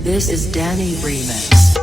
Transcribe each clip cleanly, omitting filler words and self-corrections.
This is Danny Remix.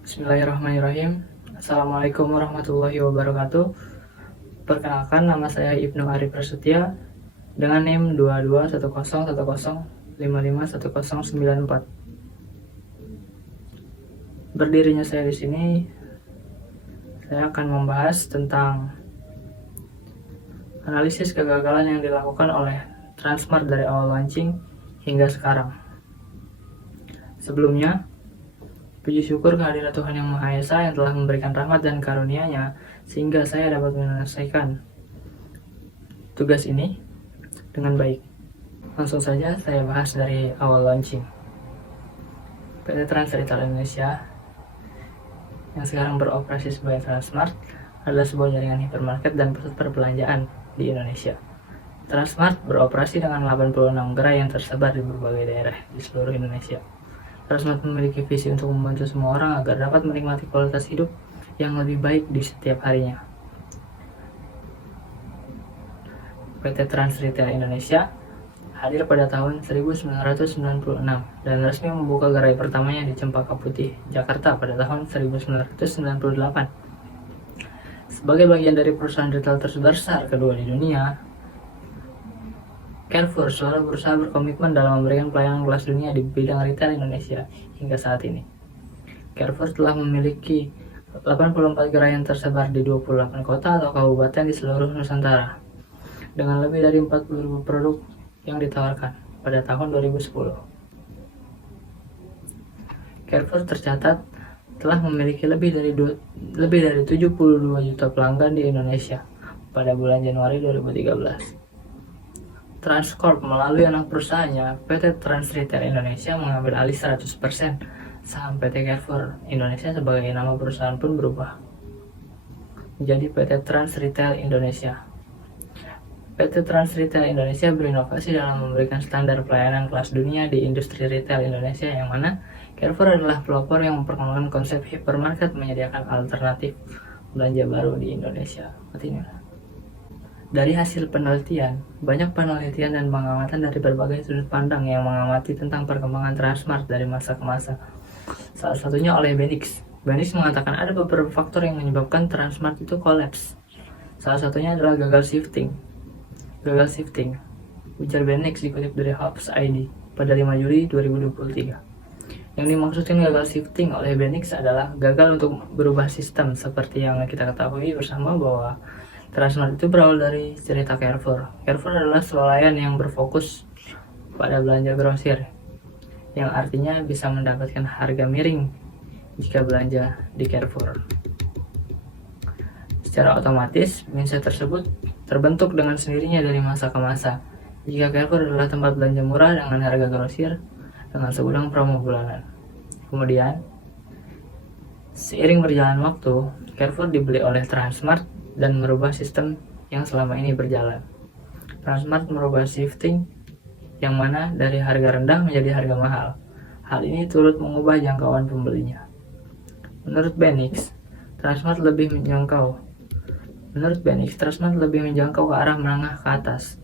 Bismillahirrahmanirrahim. Assalamualaikum warahmatullahi wabarakatuh. Perkenalkan, nama saya Ibnu Ari Prasetya dengan NIM 221010551094. Berdirinya saya di sini, saya akan membahas tentang analisis kegagalan yang dilakukan oleh Transmart dari awal launching hingga sekarang. Sebelumnya, puji syukur kehadirat Tuhan Yang Maha Esa yang telah memberikan rahmat dan karunia-Nya sehingga saya dapat menyelesaikan tugas ini dengan baik. Langsung saja saya bahas dari awal launching. PT Trans Retail Indonesia yang sekarang beroperasi sebagai Transmart adalah sebuah jaringan hipermarket dan pusat perbelanjaan di Indonesia. Transmart beroperasi dengan 86 gerai yang tersebar di berbagai daerah di seluruh Indonesia. Transmart memiliki visi untuk membantu semua orang agar dapat menikmati kualitas hidup yang lebih baik di setiap harinya. PT Trans Retail Indonesia hadir pada tahun 1996 dan resmi membuka gerai pertamanya di Cempaka Putih, Jakarta pada tahun 1998. Sebagai bagian dari perusahaan retail terbesar kedua di dunia, Carrefour selalu berusaha berkomitmen dalam memberikan pelayanan kelas dunia di bidang retail Indonesia hingga saat ini. Carrefour telah memiliki 84 gerai yang tersebar di 28 kota atau kabupaten di seluruh Nusantara, dengan lebih dari 40.000 produk yang ditawarkan pada tahun 2010. Carrefour tercatat telah memiliki lebih dari 72 juta pelanggan di Indonesia pada bulan Januari 2013. Transcorp melalui anak perusahaannya PT Trans Retail Indonesia mengambil alih 100% saham PT Carrefour Indonesia sebagai nama perusahaan pun berubah menjadi PT Trans Retail Indonesia. PT Trans Retail Indonesia berinovasi dalam memberikan standar pelayanan kelas dunia di industri retail Indonesia, yang mana Carrefour adalah pelopor yang memperkenalkan konsep hipermarket menyediakan alternatif belanja baru di Indonesia. Dari hasil penelitian, banyak penelitian dan pengamatan dari berbagai sudut pandang yang mengamati tentang perkembangan Transmart dari masa ke masa. Salah satunya oleh Benix. Benix mengatakan ada beberapa faktor yang menyebabkan Transmart itu kolaps. Salah satunya adalah gagal shifting, ujar Benix dikutip dari Hops ID pada 5 Juli 2023. Yang dimaksudkan gagal shifting oleh Benix adalah gagal untuk berubah sistem, seperti yang kita ketahui bersama bahwa Transmart itu berawal dari cerita Carrefour. Carrefour adalah swalayan yang berfokus pada belanja grosir, yang artinya bisa mendapatkan harga miring jika belanja di Carrefour. Secara otomatis, mindset tersebut terbentuk dengan sendirinya dari masa ke masa. Jika Carrefour adalah tempat belanja murah dengan harga grosir dengan segudang promo bulanan. Kemudian, seiring berjalan waktu, Carrefour dibeli oleh Transmart dan merubah sistem yang selama ini berjalan. Transmart merubah shifting yang mana dari harga rendah menjadi harga mahal. Hal ini turut mengubah jangkauan pembelinya. Menurut Benix, Transmart lebih menjangkau ke arah menengah ke atas.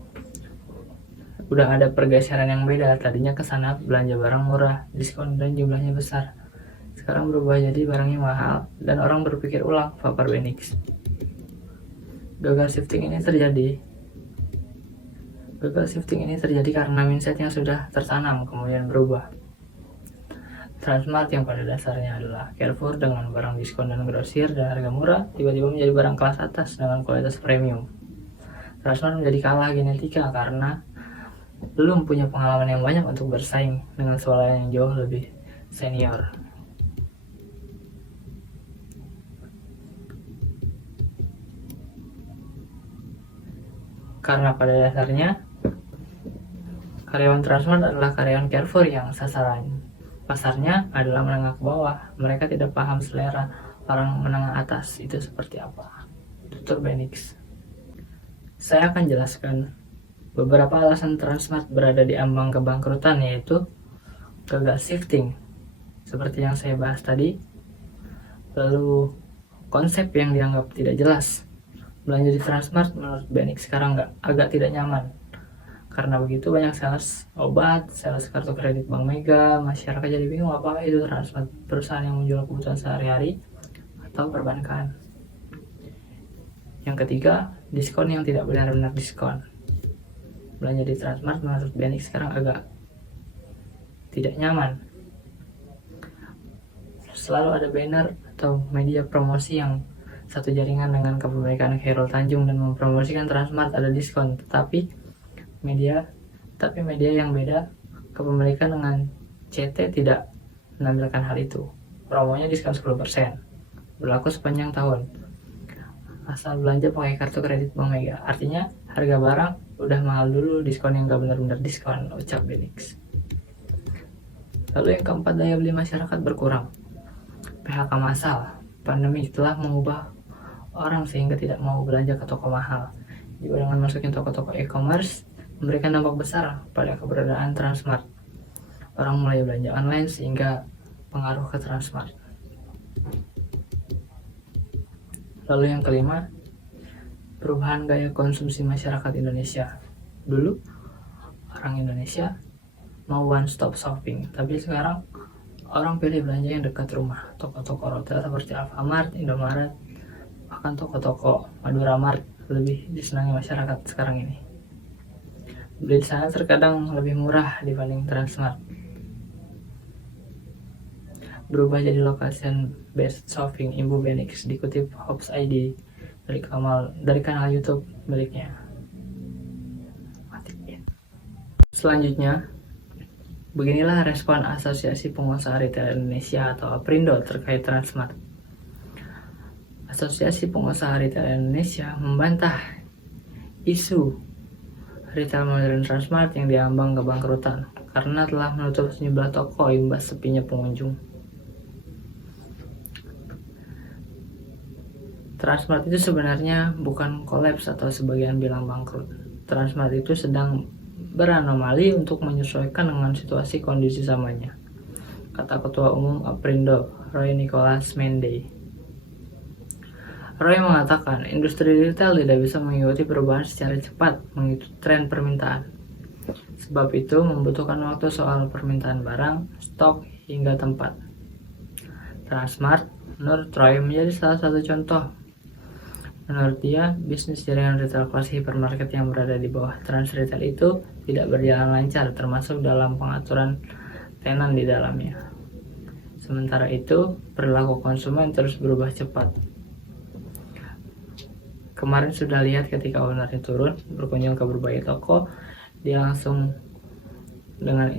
Udah ada pergeseran yang beda, tadinya ke sana belanja barang murah, diskon dan jumlahnya besar. Sekarang berubah jadi barangnya mahal dan orang berpikir ulang, papar Benix. Gagal shifting ini terjadi karena mindset yang sudah tertanam kemudian berubah. Transmart yang pada dasarnya adalah Carrefour dengan barang diskon dan grosir dan harga murah tiba-tiba menjadi barang kelas atas dengan kualitas premium. Transmart menjadi kalah genetika karena belum punya pengalaman yang banyak untuk bersaing dengan swalayan yang jauh lebih senior. Karena pada dasarnya karyawan Transmart adalah karyawan Carrefour yang sasaran pasarnya adalah menengah ke bawah. Mereka tidak paham selera orang menengah atas itu seperti apa, tutur Benix. Saya akan jelaskan beberapa alasan Transmart berada di ambang kebangkrutan, yaitu gagal shifting seperti yang saya bahas tadi, Lalu konsep yang dianggap tidak jelas. Belanja di Transmart menurut Benix sekarang agak tidak nyaman. Karena begitu banyak sales obat, sales kartu kredit Bank Mega, masyarakat jadi bingung apakah itu Transmart, perusahaan yang menjual kebutuhan sehari-hari atau perbankan. Yang ketiga, diskon yang tidak benar-benar diskon. Belanja di Transmart menurut Benix sekarang agak tidak nyaman. Selalu ada banner atau media promosi yang satu jaringan dengan kepemilikan Khairul Tanjung dan mempromosikan Transmart ada diskon, tetapi media yang beda kepemilikan dengan CT tidak menampilkan hal itu. Promonya diskon 10%, berlaku sepanjang tahun. Asal belanja pakai kartu kredit Bank Mega. Artinya harga barang udah mahal dulu, diskon yang gak benar-benar diskon, ucap Benix. Lalu yang keempat, daya beli masyarakat berkurang. PHK massal. Pandemi telah mengubah orang sehingga tidak mau belanja ke toko mahal. Juga dengan masuknya toko-toko e-commerce memberikan dampak besar pada keberadaan Transmart. Orang mulai belanja online sehingga pengaruh ke Transmart. Lalu yang kelima, perubahan gaya konsumsi masyarakat Indonesia. Dulu orang Indonesia mau one stop shopping, tapi sekarang orang pilih belanja yang dekat rumah. Toko-toko retail seperti Alfamart, Indomaret, bahkan toko-toko Madura Mart lebih disenangi masyarakat sekarang ini. Beli di sana terkadang lebih murah dibanding Transmart. Berubah jadi location based shopping, Ibu Benix dikutip Hops ID dari kanal YouTube miliknya. Selanjutnya, beginilah respon Asosiasi Pengusaha Retail Indonesia atau APRindo terkait Transmart. Asosiasi Pengusaha Retail Indonesia membantah isu retail modern Transmart yang diambang kebangkrutan karena telah menutup sejumlah toko imbas sepinya pengunjung. Transmart itu sebenarnya bukan kolaps atau sebagian bilang bangkrut. Transmart itu sedang beranomali untuk menyesuaikan dengan situasi kondisi zamannya, kata Ketua Umum APRindo, Roy Nicholas Mende. Roy mengatakan, industri retail tidak bisa mengikuti perubahan secara cepat mengikuti tren permintaan. Sebab itu membutuhkan waktu soal permintaan barang, stok, hingga tempat. Transmart, menurut Roy, menjadi salah satu contoh. Menurut dia, bisnis jaringan retail kelas hipermarket yang berada di bawah Trans Retail itu tidak berjalan lancar, termasuk dalam pengaturan tenan di dalamnya. Sementara itu, perilaku konsumen terus berubah cepat. Kemarin sudah lihat ketika ownernya turun, berkunjung ke berbagai toko, dia langsung dengan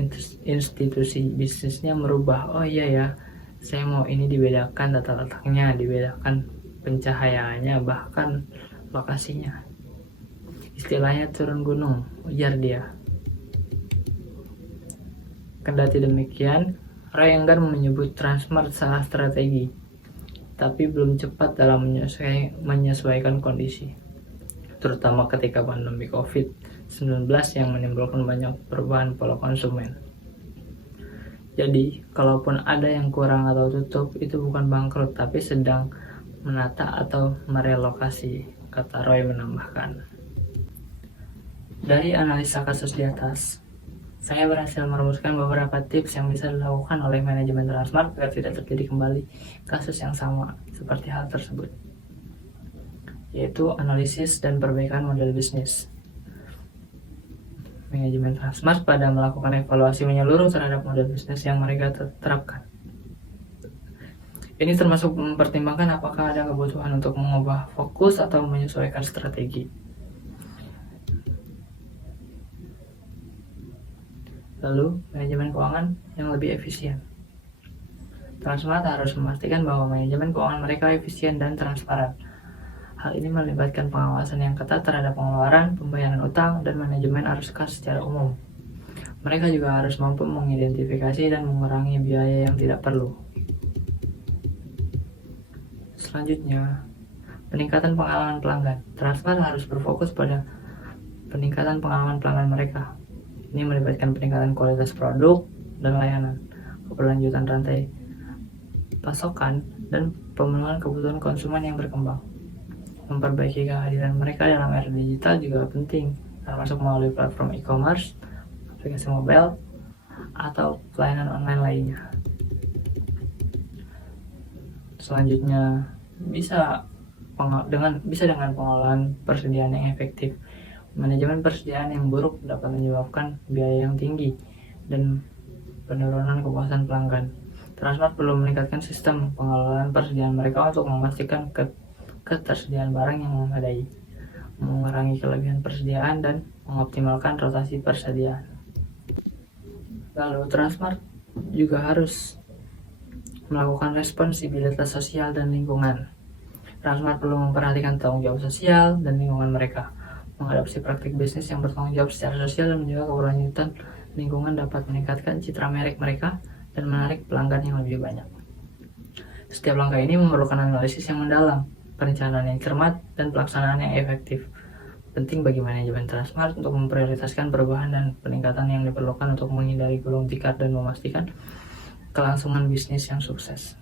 institusi bisnisnya merubah. Oh iya ya, saya mau ini dibedakan data letaknya, dibedakan pencahayaannya, bahkan lokasinya. Istilahnya turun gunung, ujar dia. Kendati demikian, Roy enggan menyebut Transmart salah strategi, tapi belum cepat dalam menyesuaikan kondisi, terutama ketika pandemi COVID-19 yang menimbulkan banyak perubahan pola konsumen. Jadi, kalaupun ada yang kurang atau tutup, itu bukan bangkrut, tapi sedang menata atau merelokasi, kata Roy menambahkan. Dari analisa kasus di atas, saya berhasil merumuskan beberapa tips yang bisa dilakukan oleh manajemen Transmart agar tidak terjadi kembali kasus yang sama seperti hal tersebut, yaitu analisis dan perbaikan model bisnis. Manajemen Transmart pada melakukan evaluasi menyeluruh terhadap model bisnis yang mereka terapkan. Ini termasuk mempertimbangkan apakah ada kebutuhan untuk mengubah fokus atau menyesuaikan strategi. Lalu, manajemen keuangan yang lebih efisien. Transmart harus memastikan bahwa manajemen keuangan mereka efisien dan transparan. Hal ini melibatkan pengawasan yang ketat terhadap pengeluaran, pembayaran utang, dan manajemen arus kas secara umum. Mereka juga harus mampu mengidentifikasi dan mengurangi biaya yang tidak perlu. Selanjutnya, peningkatan pengalaman pelanggan. Transmart harus berfokus pada peningkatan pengalaman pelanggan mereka. Ini melibatkan peningkatan kualitas produk dan layanan, keberlanjutan rantai pasokan, dan pemenuhan kebutuhan konsumen yang berkembang. Memperbaiki kehadiran mereka dalam era digital juga penting, termasuk melalui platform e-commerce, aplikasi mobile, atau pelayanan online lainnya. Selanjutnya, dengan pengolahan persediaan yang efektif. Manajemen persediaan yang buruk dapat menyebabkan biaya yang tinggi dan penurunan kepuasan pelanggan. Transmart perlu meningkatkan sistem pengelolaan persediaan mereka untuk memastikan ketersediaan barang yang memadai, mengurangi kelebihan persediaan, dan mengoptimalkan rotasi persediaan. Lalu Transmart juga harus melakukan responsibilitas sosial dan lingkungan. Transmart perlu memperhatikan tanggung jawab sosial dan lingkungan mereka, mengadopsi praktik bisnis yang bertanggung jawab secara sosial, dan menjaga keberlanjutan lingkungan dapat meningkatkan citra merek mereka dan menarik pelanggan yang lebih banyak. Setiap langkah ini memerlukan analisis yang mendalam, perencanaan yang cermat, dan pelaksanaan yang efektif. Penting bagi manajemen Transmart untuk memprioritaskan perubahan dan peningkatan yang diperlukan untuk menghindari gulung tikar dan memastikan kelangsungan bisnis yang sukses.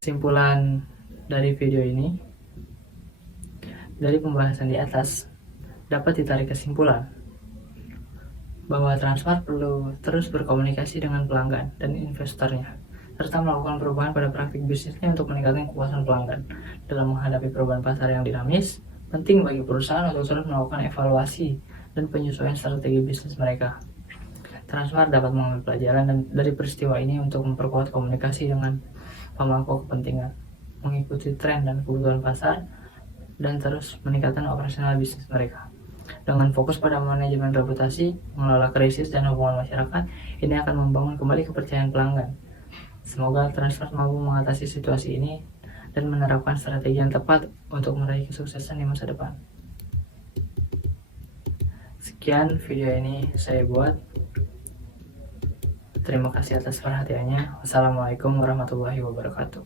Kesimpulan dari video ini, dari pembahasan di atas, dapat ditarik kesimpulan bahwa Transmart perlu terus berkomunikasi dengan pelanggan dan investornya, serta melakukan perubahan pada praktik bisnisnya untuk meningkatkan kepuasan pelanggan. Dalam menghadapi perubahan pasar yang dinamis, penting bagi perusahaan untuk terus melakukan evaluasi dan penyesuaian strategi bisnis mereka. Transmart dapat mengambil pelajaran dari peristiwa ini untuk memperkuat komunikasi dengan pemangku kepentingan, mengikuti tren dan kebutuhan pasar, dan terus meningkatkan operasional bisnis mereka. Dengan fokus pada manajemen reputasi, mengelola krisis, dan hubungan masyarakat, ini akan membangun kembali kepercayaan pelanggan. Semoga Transmart mampu mengatasi situasi ini dan menerapkan strategi yang tepat untuk meraih kesuksesan di masa depan. Sekian video ini saya buat. Terima kasih atas perhatiannya. Wassalamualaikum warahmatullahi wabarakatuh.